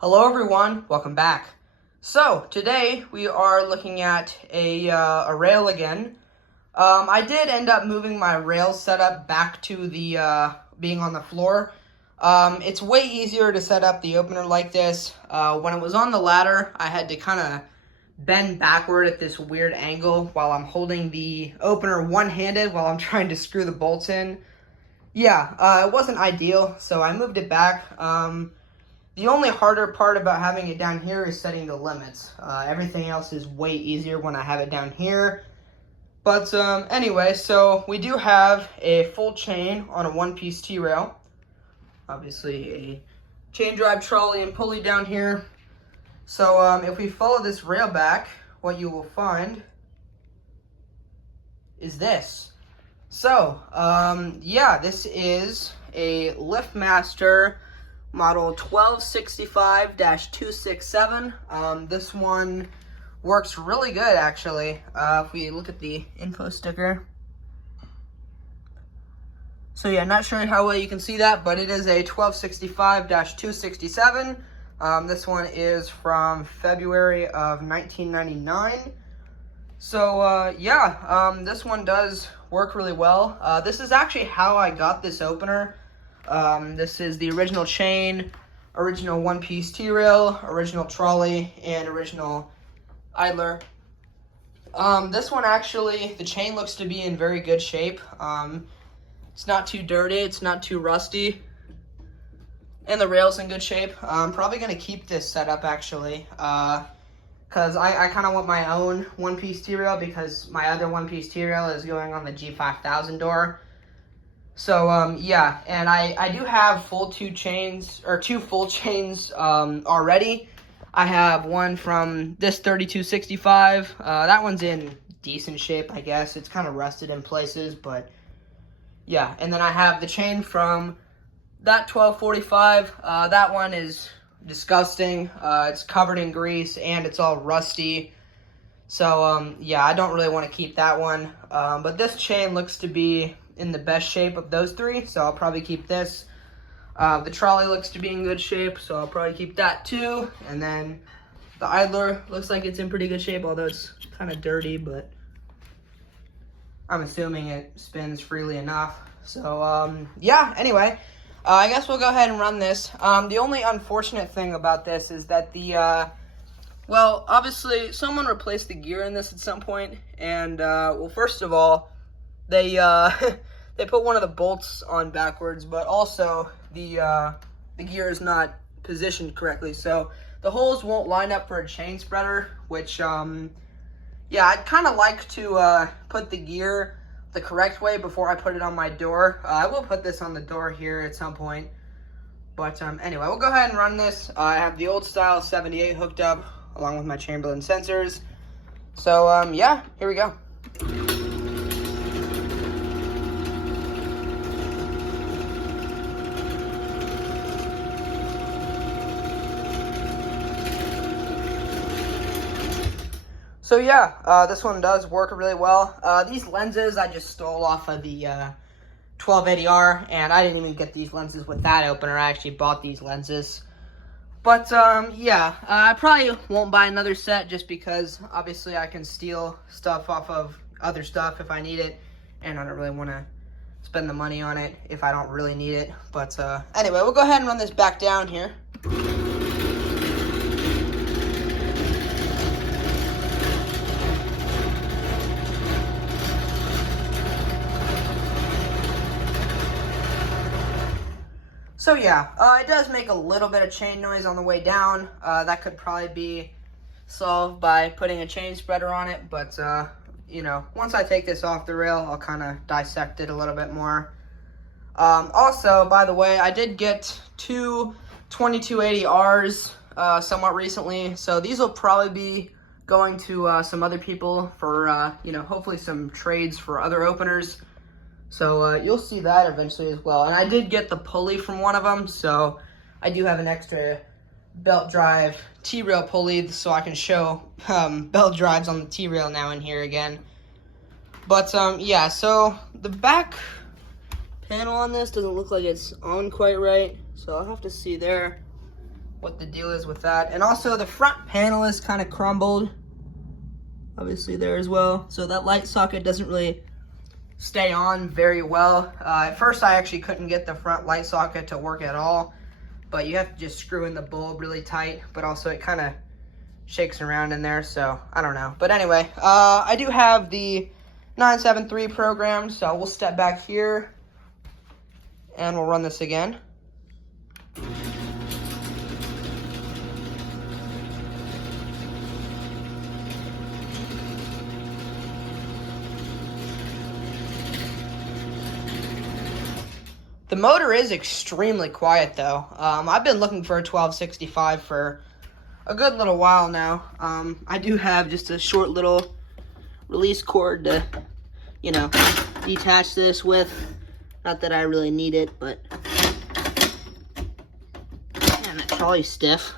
Hello everyone, welcome back. So today we are looking at a rail again. I did end up moving my rail setup back to the being on the floor. It's way easier to set up the opener like this. When it was on the ladder, I had to kind of bend backward at this weird angle while I'm holding the opener one-handed while I'm trying to screw the bolts in. Yeah, it wasn't ideal, so I moved it back. The only harder part about having it down here is setting the limits. Everything else is way easier when I have it down here. But anyway, so we do have a full chain on a one-piece T-rail. Obviously a chain drive trolley and pulley down here. So if we follow this rail back, what you will find is this. So, yeah, this is a LiftMaster model 1265-267. This one works really good, actually. If we look at the info sticker. So yeah, not sure how well you can see that, but it is a 1265-267. This one is from February of 1999. So yeah, this one does work really well. This is actually how I got this opener. This is the original chain, original one-piece T-rail, original trolley, and original idler. This one actually, the chain looks to be in very good shape. It's not too dirty, it's not too rusty, and the rail's in good shape. I'm probably going to keep this setup actually, because I kind of want my own one-piece T-rail because my other one-piece T-rail is going on the G5000 door. So, yeah, and I do have two full chains already. I have one from this 3265. That one's in decent shape, I guess. It's kind of rusted in places, but yeah. And then I have the chain from that 1245. That one is disgusting. It's covered in grease, and it's all rusty. So, yeah, I don't really want to keep that one. But this chain looks to be in the best shape of those three, so I'll probably keep this. The trolley looks to be in good shape, so I'll probably keep that too. And then the idler looks like it's in pretty good shape, although it's kind of dirty, but I'm assuming it spins freely enough. So yeah, anyway, I guess we'll go ahead and run this. The only unfortunate thing about this is that well, obviously someone replaced the gear in this at some point, and well, first of all, they they put one of the bolts on backwards, but also the gear is not positioned correctly, so the holes won't line up for a chain spreader, which yeah, I'd kind of like to put the gear the correct way before I put it on my door. I will put this on the door here at some point, but anyway, we'll go ahead and run this. I have the old style 78 hooked up along with my Chamberlain sensors, so yeah, here we go. So yeah, this one does work really well. These lenses I just stole off of the 1280R, and I didn't even get these lenses with that opener. I actually bought these lenses. But yeah, I probably won't buy another set just because obviously I can steal stuff off of other stuff if I need it, and I don't really want to spend the money on it if I don't really need it. But anyway, we'll go ahead and run this back down here. So yeah, it does make a little bit of chain noise on the way down. That could probably be solved by putting a chain spreader on it, but you know, once I take this off the rail, I'll kind of dissect it a little bit more. Also, by the way, I did get two 2280Rs somewhat recently, so these will probably be going to some other people for, you know, hopefully some trades for other openers. So you'll see that eventually as well. And I did get the pulley from one of them, so I do have an extra belt drive T-rail pulley, so I can show belt drives on the T-rail now in here again. But yeah, so the back panel on this doesn't look like it's on quite right, so I'll have to see there. what the deal is with that. And also the front panel is kind of crumbled, obviously there as well. So that light socket doesn't really stay on very well. At first I actually couldn't get the front light socket to work at all, but you have to just screw in the bulb really tight, but also it kind of shakes around in there, so I don't know. But anyway, I do have the 973 programmed, so we'll step back here and we'll run this again. The motor is extremely quiet though. I've been looking for a 1265 for a good little while now. I do have just a short little release cord to, you know, detach this with. Not that I really need it, but man, that trolley's stiff.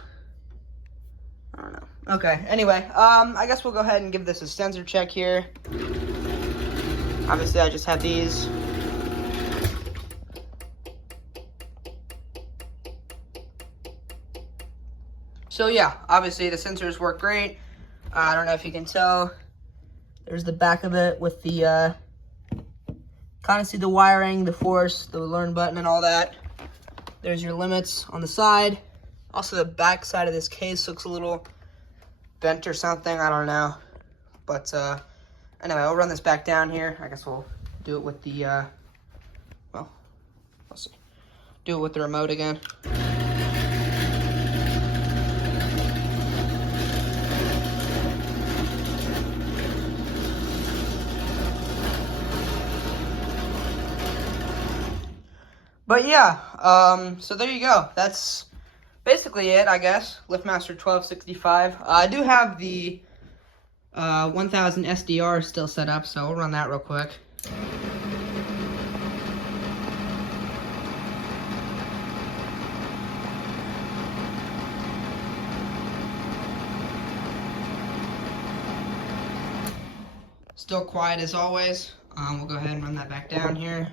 I don't know. Okay, anyway, I guess we'll go ahead and give this a sensor check here. Obviously, I just have these. So yeah, obviously the sensors work great. I don't know if you can tell. There's the back of it with the, kind of see the wiring, the force, the learn button and all that. There's your limits on the side. Also the back side of this case looks a little bent or something, I don't know. But anyway, I'll run this back down here. I guess we'll do it with the, well, let's see. Do it with the remote again. But yeah, so there you go. That's basically it, I guess. LiftMaster 1265. I do have the 1000 SDR still set up, so we'll run that real quick. Still quiet as always. We'll go ahead and run that back down here.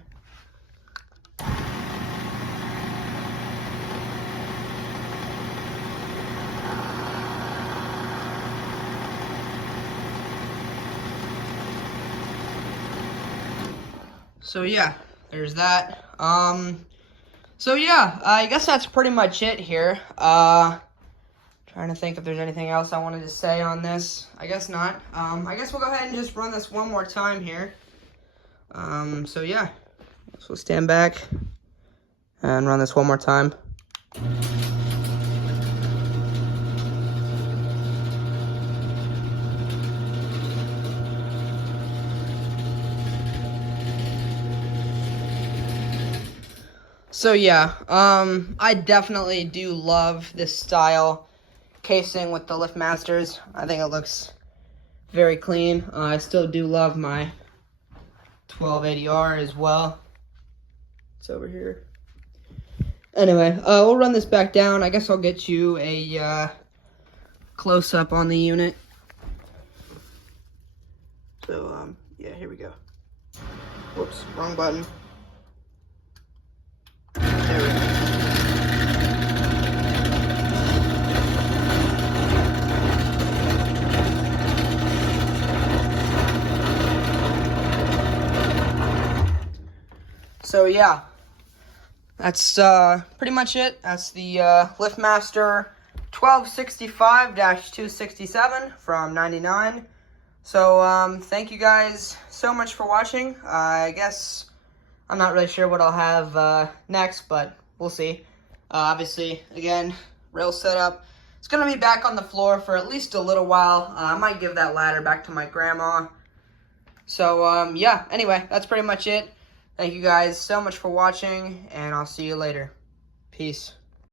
So yeah, there's that. So yeah, I guess that's pretty much it here. Trying to think if there's anything else I wanted to say on this. I guess not. I guess we'll go ahead and just run this one more time here. So yeah, so we'll stand back and run this one more time. So yeah, I definitely do love this style casing with the LiftMasters. I think it looks very clean. I still do love my 1280R as well. It's over here. Anyway, we'll run this back down. I guess I'll get you a close-up on the unit. So, yeah, here we go. Whoops, wrong button. There we go. So yeah, that's pretty much it. That's the LiftMaster 1265-267 from 99. So thank you guys so much for watching. I guess I'm not really sure what I'll have next, but we'll see. Obviously, again, rail setup. It's going to be back on the floor for at least a little while. I might give that ladder back to my grandma. So, yeah, anyway, that's pretty much it. Thank you guys so much for watching, and I'll see you later. Peace.